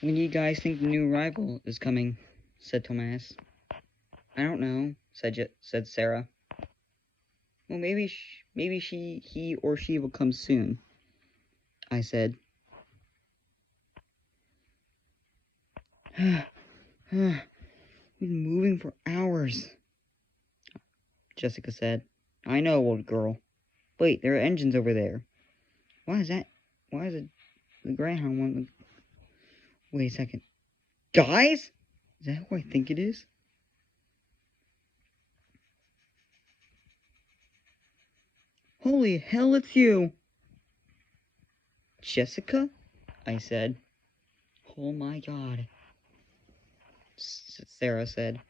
When do you guys think the new arrival is coming? Said Thomas. I don't know, said Sarah. Well, maybe he or she will come soon, I said. We've been moving for hours, Jessica said. I know, old girl. Wait, there are engines over there. Why is it the Greyhound one? Wait a second. Guys? Is that who I think it is? Holy hell, it's you! Jessica? I said. Oh my god. Sarah said.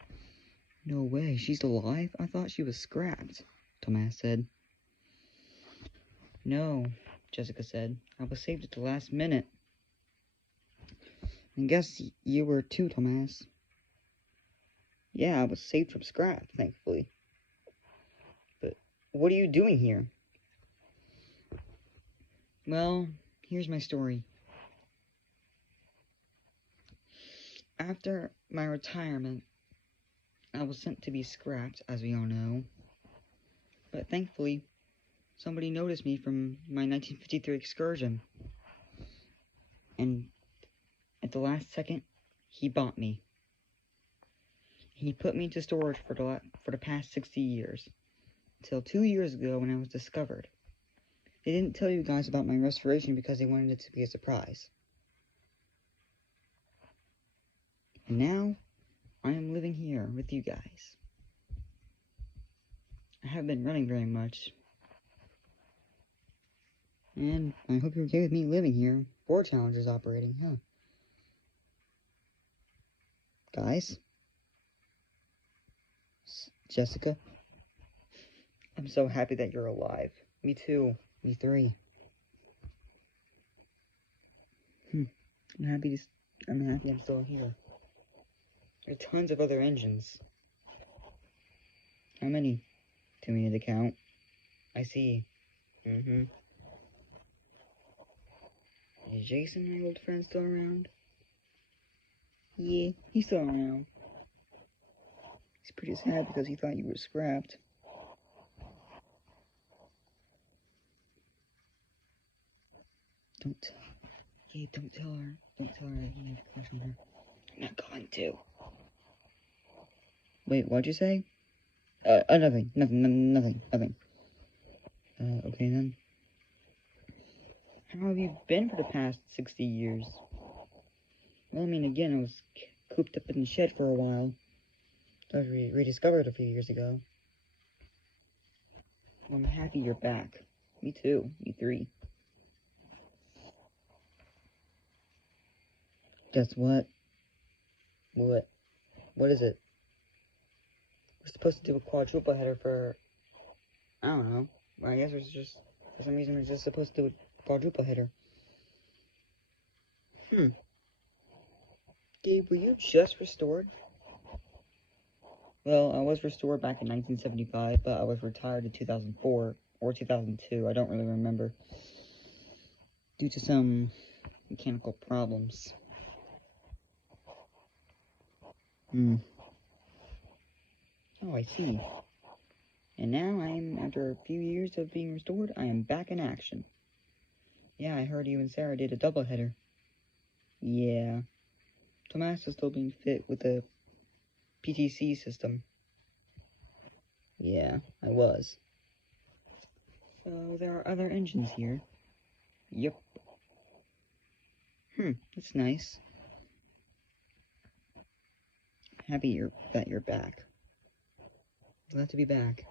No way, she's alive? I thought she was scrapped, Thomas said. No, Jessica said. I was saved at the last minute. I guess you were too, Thomas. Yeah, I was saved from scrap, thankfully. But what are you doing here? Well, here's my story. After my retirement, I was sent to be scrapped, as we all know. But thankfully, somebody noticed me from my 1953 excursion. And at the last second, he bought me. He put me into storage for the past 60 years. Until 2 years ago when I was discovered. They didn't tell you guys about my restoration because they wanted it to be a surprise. And now, I am living here with you guys. I haven't been running very much. And I hope you're okay with me living here. 4 Challengers operating, huh? Guys? Jessica? I'm so happy that you're alive. Me too. Me 3. I'm happy I'm still here. There are tons of other engines. How many? Too many to count. I see. Is Jason, my old friend, still around? Yeah, he's still around. He's pretty sad because he thought you were scrapped. Don't tell her. Don't tell her I have a crush on her. I'm not going to. Wait, what'd you say? Nothing. Okay then. How have you been for the past 60 years? Well, I mean, again, I was cooped up in the shed for a while. I was rediscovered a few years ago. Well, I'm happy you're back. Me too. Me 3. Guess what? What is it? We're supposed to do a quadruple header for... I don't know. I guess it's just... For some reason, we're just supposed to do a quadruple header. Gabe, were you just restored? Well, I was restored back in 1975, but I was retired in 2004 or 2002. I don't really remember. Due to some mechanical problems. Oh, I see. And now after a few years of being restored, I am back in action. Yeah, I heard you and Sarah did a doubleheader. Yeah. Tomas is still being fit with the PTC system. Yeah, I was. So there are other engines here. Yep. That's nice. Happy that you're back. Glad to be back.